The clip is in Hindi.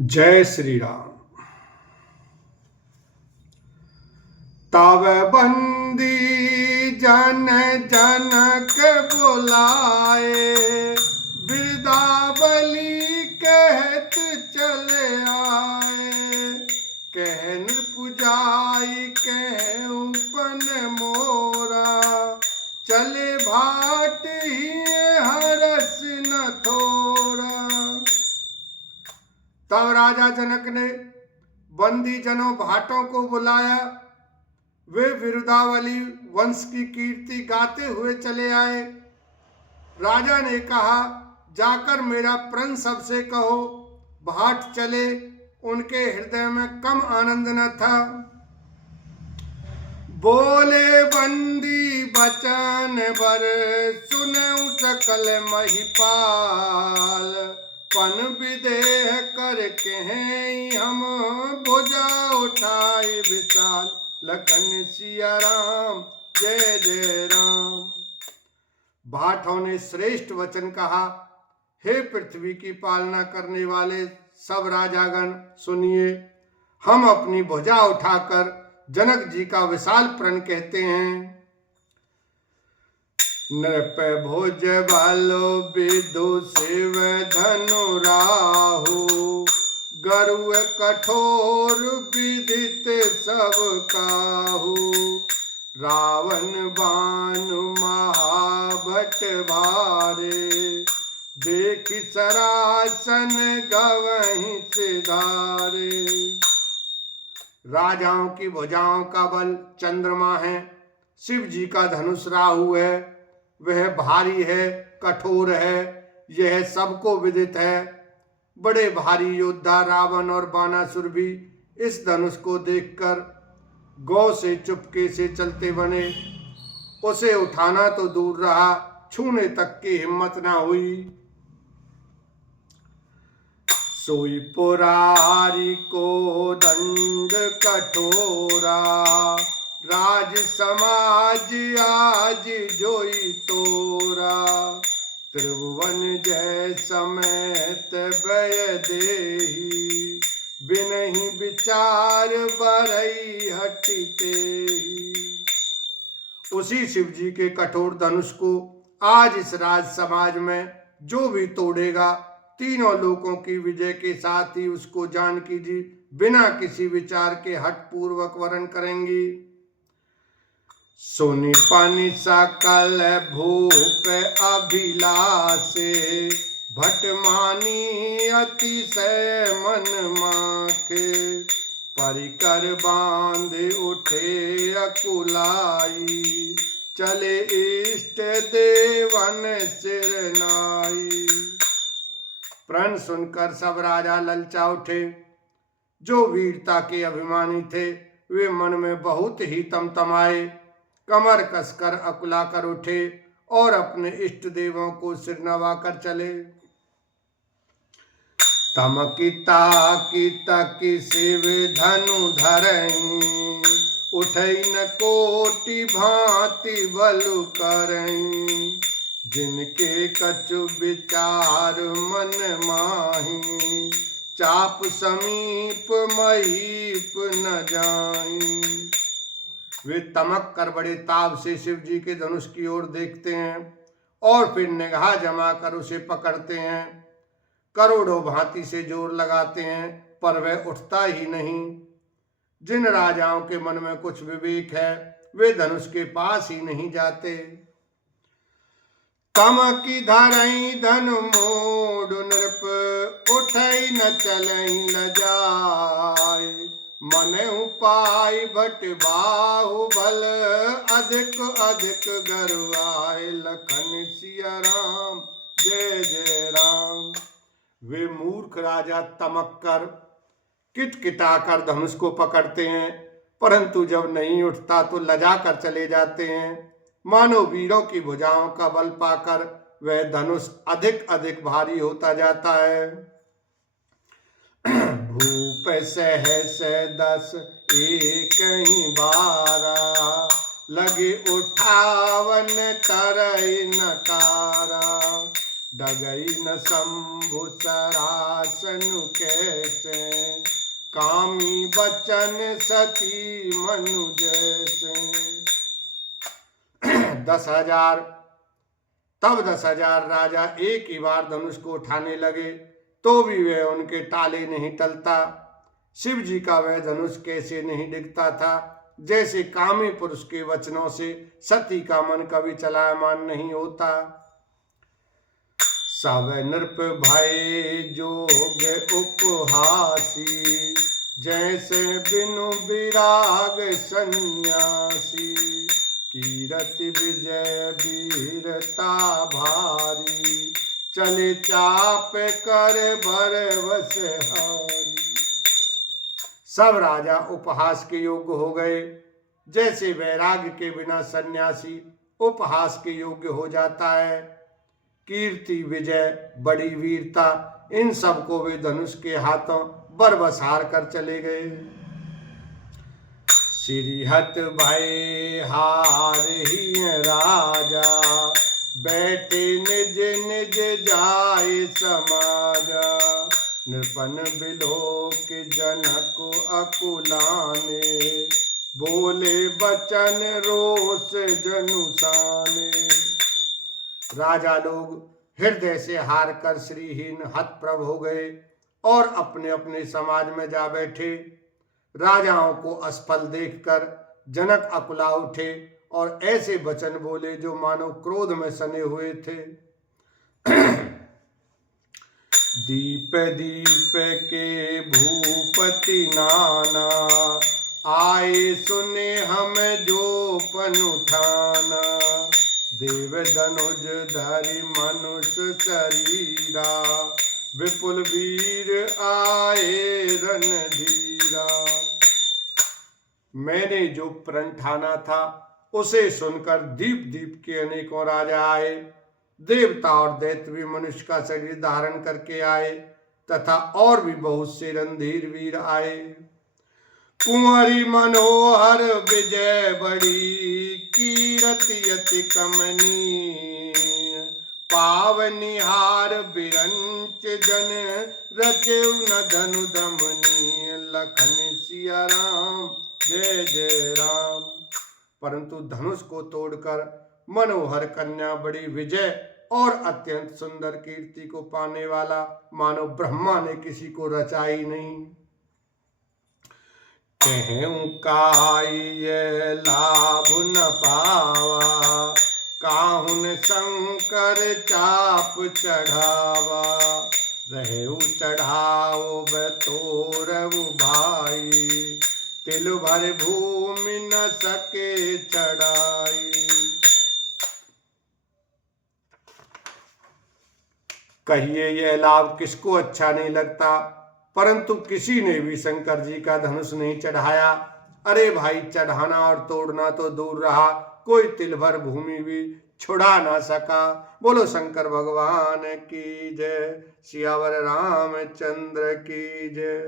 जय श्री राम। तब बंदी जन जनक बुलाए, बिरदावली कहत चले आए। कह नृपुजाई कह उपन मोरा, चले भाट ही हरस न थोरा। तब राजा जनक ने बंदी जनों भाटों को बुलाया। वे बिरुदावली वंश की कीर्ति गाते हुए चले आए। राजा ने कहा, जाकर मेरा प्रण सबसे कहो। भाट चले, उनके हृदय में कम आनंद न था। बोले बंदी बचन बर, सुनऊ सकल महिपाल। पन विदेह कर कहें हम, भुजा उठाए विशाल। लखन सिया राम जय जय राम। भाटों ने श्रेष्ठ वचन कहा, हे पृथ्वी की पालना करने वाले सब राजागण सुनिए। हम अपनी भुजा उठाकर जनक जी का विशाल प्रण कहते हैं। नृप भुज बालो विदु शिव धनु राहु, गरुड़ कठोर विदित सब काहू। रावण बानु महाभट भारे, देख सरासन गवहीं सिधारे। राजाओं की भुजाओं का बल चंद्रमा है, शिव जी का धनुष राहु है। वह भारी है, कठोर है, यह सबको विदित है। बड़े भारी योद्धा रावण और बानासुर भी इस धनुष को देखकर गौ से चुपके से चलते बने। उसे उठाना तो दूर रहा, छूने तक की हिम्मत ना हुई। सोई पुरारी को दंड कठोरा, राज समाज आज जोई तोरा। त्रिभुवन जय समेत भय देही, बिनहि विचार बरई हटिते। उसी शिव जी के कठोर धनुष को आज इस राज समाज में जो भी तोड़ेगा, तीनों लोकों की विजय के साथ ही उसको जानकी जी बिना किसी विचार के हठ पूर्वक वरण करेंगी। सोनी पानी सकल भूप अभिलाषे, भट मानी अतिशय मन माखे। परिकर बांध उठे अकुलाई, चले इष्ट देवन सिर नाई। प्रण सुनकर सब राजा ललचा उठे। जो वीरता के अभिमानी थे वे मन में बहुत ही तमतमाए, कमर कसकर अकुला कर उठे और अपने इष्ट देवों को सिर नवा कर चले। तमकी ताकी तकी शिव धनु धरई, उठई न कोटि भांति बलु करई। जिनके कछु विचार मन माही, चाप समीप महीप न जाई। वे तमक कर बड़े ताव से शिव जी के धनुष की ओर देखते हैं और फिर निगाह जमा कर उसे पकड़ते हैं। करोड़ों भांति से जोर लगाते हैं पर वह उठता ही नहीं। जिन राजाओं के मन में कुछ विवेक है वे धनुष के पास ही नहीं जाते। तमकी धरई धनु मोड़ नृप, उठई न चलई न जाय। मन उपाय भट बाहु बल, अधिक अधिक गरुआय। लखन सिया राम जय जय राम। वे मूर्ख राजा तमक कर किटकिटा कर धनुष को पकड़ते हैं, परंतु जब नहीं उठता तो लजा कर चले जाते हैं। मानो वीरों की भुजाओं का बल पाकर वह धनुष अधिक अधिक भारी होता जाता है। भूप सहस दस एक ही बारा, लगे उठावन तरई नकारा। डगई न शंभु सरासन कैसे, कामी बचन सती मनु जैसे। 10,000 तब 10,000 राजा एक ही बार धनुष को उठाने लगे तो भी वह उनके टाले नहीं टलता। शिव जी का वह धनुष कैसे नहीं डिगता था, जैसे कामी पुरुष के वचनों से सती का मन कभी चलायमान नहीं होता। सब नृप भय जोग उपहासी, जैसे बिनु विराग सन्यासी, कीरति विजय वीरता भारी, चले चाप कर भरवस हारी। सब राजा उपहास के योग्य हो गए, जैसे वैराग्य के बिना सन्यासी उपहास के योग्य हो जाता है। कीर्ति विजय बड़ी वीरता, इन सब को वे धनुष के हाथों बरबस हार कर चले गए। श्रीहत भय हार ही राजा, बैठे निज निज जाय समाजा, नृपन बिलोक जनक अकुलाने, बोले बचन रोष जनुसाने। राजा लोग हृदय से हार कर श्रीहीन हतप्रभ हो गए और अपने अपने समाज में जा बैठे। राजाओं को असफल देखकर जनक अकुला उठे और ऐसे वचन बोले जो मानो क्रोध में सने हुए थे। दीप दीप के भूपति नाना, आए सुने हम जो पन उठाना, देव धनुज धरि मनुष्य शरीरा, विपुल वीर आए रणधीरा। मैंने जो प्रण ठाना था उसे सुनकर दीप दीप के अनेकों राजा आए, देवता और दैत्य भी मनुष्य का शरीर धारण करके आए तथा और भी बहुत से रणधीर वीर आए। कुंवरी मनोहर विजय बड़ी, कीरति अति कमनीय, पावनिहार बिरंच जन, रचेउ न धनु धमनीय, लखन सिया राम जय जय राम। परंतु धनुष को तोड़कर मनोहर कन्या बड़ी विजय और अत्यंत सुंदर कीर्ति को पाने वाला मानो ब्रह्मा ने किसी को रचा ही नहीं। कहूं काई लाभ न पावा, काहुन शंकर चाप चढ़ावा, रहेउ चढ़ाओ बतोरऊ भाई, तिल भर भूमि न सके चढ़ाई। कहिए यह लाभ किसको अच्छा नहीं लगता, परंतु किसी ने भी शंकर जी का धनुष नहीं चढ़ाया। अरे भाई, चढ़ाना और तोड़ना तो दूर रहा, कोई तिल भर भूमि भी छुड़ा ना सका। बोलो शंकर भगवान की जय, सियावर रामचंद्र की जय।